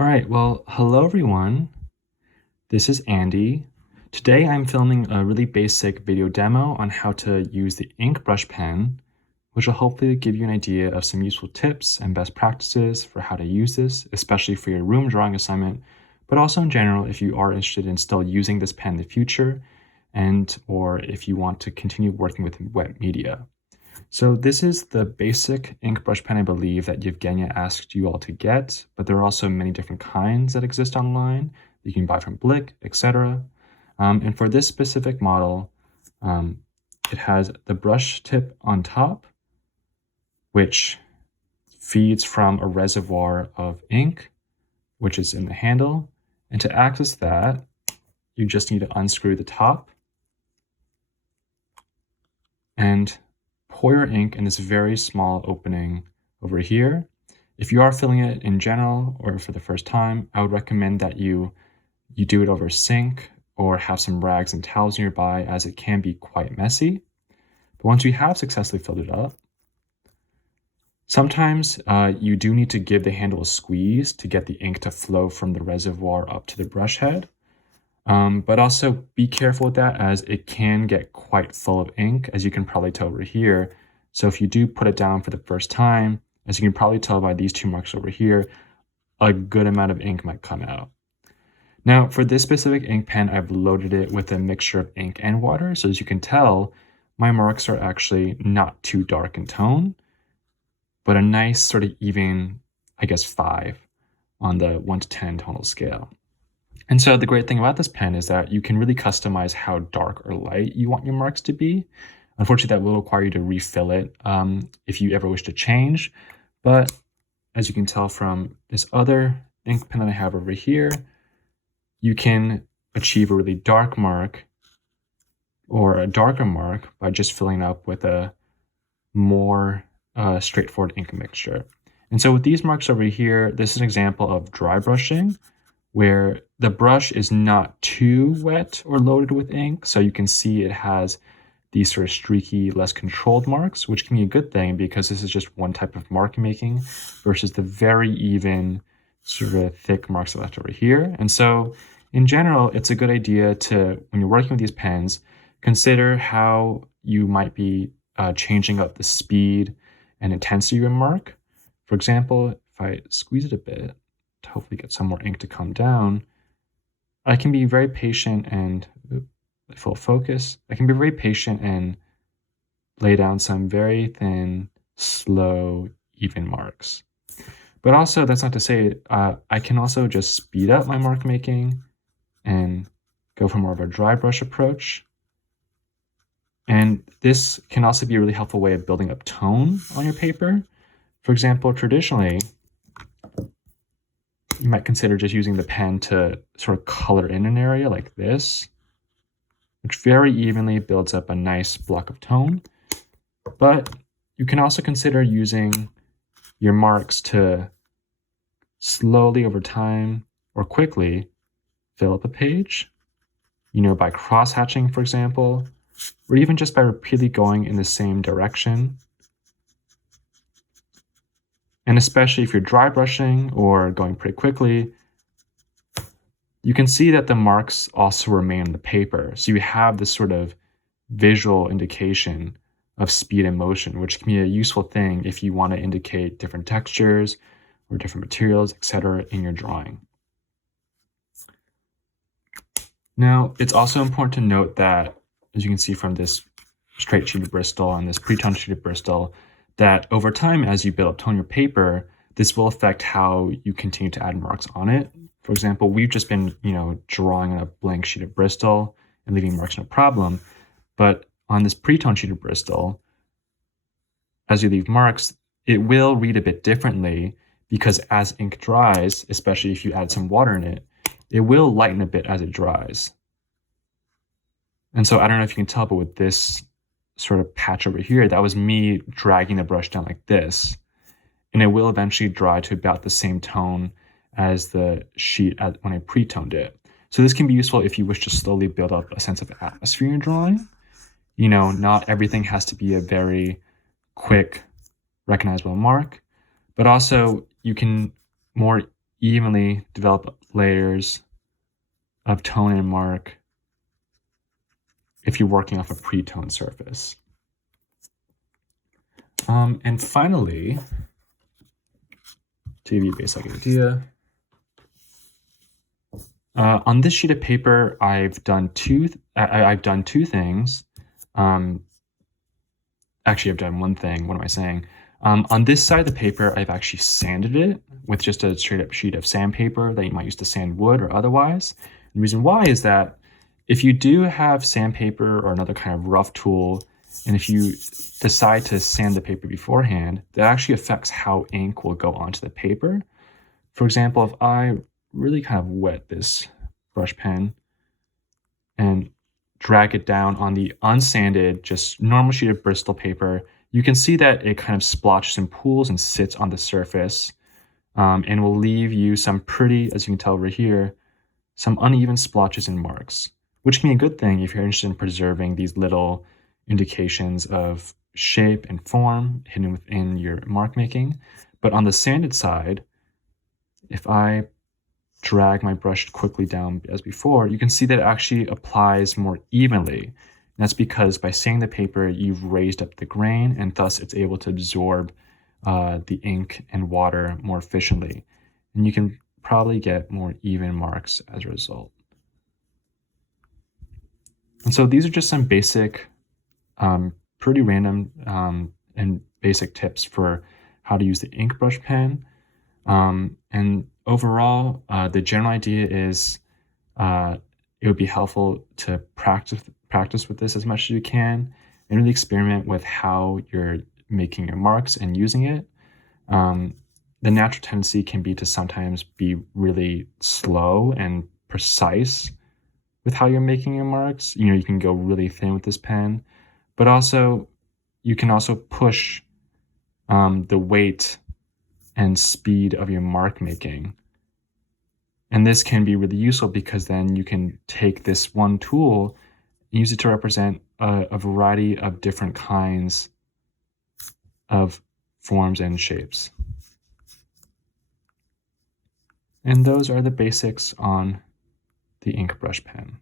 All right, well, hello everyone. This is Andy. Today I'm filming a really basic video demo on how to use the ink brush pen, which will hopefully give you an idea of some useful tips and best practices for how to use this, especially for your room drawing assignment, but also in general if you are interested in still using this pen in the future or if you want to continue working with wet media. So this is the basic ink brush pen, I believe, that Yevgenia asked you all to get, but there are also many different kinds that exist online that you can buy from Blick, etc. And for this specific model, it has the brush tip on top, which feeds from a reservoir of ink, which is in the handle. And to access that, you just need to unscrew the top and pour your ink in this very small opening over here. If you are filling it in general or for the first time, I would recommend that you do it over a sink or have some rags and towels nearby, as it can be quite messy. But once you have successfully filled it up, sometimes you do need to give the handle a squeeze to get the ink to flow from the reservoir up to the brush head. But also be careful with that, as it can get quite full of ink, as you can probably tell over here. So if you do put it down for the first time, as you can probably tell by these two marks over here, a good amount of ink might come out. Now, for this specific ink pen, I've loaded it with a mixture of ink and water. So as you can tell, my marks are actually not too dark in tone, but a nice sort of even, 5 on the 1 to 10 tonal scale. And so the great thing about this pen is that you can really customize how dark or light you want your marks to be. Unfortunately, that will require you to refill it if you ever wish to change. But as you can tell from this other ink pen that I have over here, you can achieve a really dark mark or a darker mark by just filling up with a more straightforward ink mixture. And so with these marks over here, this is an example of dry brushing, where the brush is not too wet or loaded with ink. So you can see it has these sort of streaky, less controlled marks, which can be a good thing because this is just one type of mark making versus the very even sort of thick marks left over here. And so in general, it's a good idea to, when you're working with these pens, consider how you might be changing up the speed and intensity of your mark. For example, if I squeeze it a bit to hopefully get some more ink to come down, I can be very patient and full focus. I can be very patient and lay down some very thin, slow, even marks. But also, that's not to say I can also just speed up my mark making and go for more of a dry brush approach. And this can also be a really helpful way of building up tone on your paper. For example, traditionally, you might consider just using the pen to sort of color in an area like this, which very evenly builds up a nice block of tone. But you can also consider using your marks to slowly over time or quickly fill up a page, by cross-hatching, for example, or even just by repeatedly going in the same direction. And especially if you're dry brushing or going pretty quickly, you can see that the marks also remain on the paper. So you have this sort of visual indication of speed and motion, which can be a useful thing if you want to indicate different textures or different materials, etc., in your drawing. Now, it's also important to note that, as you can see from this straight sheeted Bristol and this pre-toned sheeted Bristol, that over time, as you build up tone your paper, this will affect how you continue to add marks on it. For example, we've just been, drawing on a blank sheet of Bristol and leaving marks no problem. But on this pre-toned sheet of Bristol, as you leave marks, it will read a bit differently because as ink dries, especially if you add some water in it, it will lighten a bit as it dries. And so I don't know if you can tell, but with this sort of patch over here, that was me dragging the brush down like this. And it will eventually dry to about the same tone as the sheet when I pre-toned it. So this can be useful if you wish to slowly build up a sense of atmosphere in your drawing. Not everything has to be a very quick, recognizable mark, but also you can more evenly develop layers of tone and mark if you're working off a pre-toned surface. And finally, to give you a basic idea, on this sheet of paper, I've done two things. Actually, I've done one thing. What am I saying? On this side of the paper, I've actually sanded it with just a straight up sheet of sandpaper that you might use to sand wood or otherwise. The reason why is that if you do have sandpaper or another kind of rough tool, and if you decide to sand the paper beforehand, that actually affects how ink will go onto the paper. For example, if I really kind of wet this brush pen and drag it down on the unsanded, just normal sheet of Bristol paper, you can see that it kind of splotches and pools and sits on the surface, and will leave you some pretty, as you can tell over here, some uneven splotches and marks, which can be a good thing if you're interested in preserving these little indications of shape and form hidden within your mark making. But on the sanded side, if I drag my brush quickly down as before, you can see that it actually applies more evenly. And that's because by sanding the paper, you've raised up the grain, and thus it's able to absorb the ink and water more efficiently. And you can probably get more even marks as a result. And so these are just some basic, pretty random and basic tips for how to use the ink brush pen. And overall, the general idea is it would be helpful to practice with this as much as you can and really experiment with how you're making your marks and using it. The natural tendency can be to sometimes be really slow and precise with how you're making your marks. You can go really thin with this pen, but also you can also push the weight and speed of your mark making. And this can be really useful because then you can take this one tool and use it to represent a variety of different kinds of forms and shapes. And those are the basics on the ink brush pen.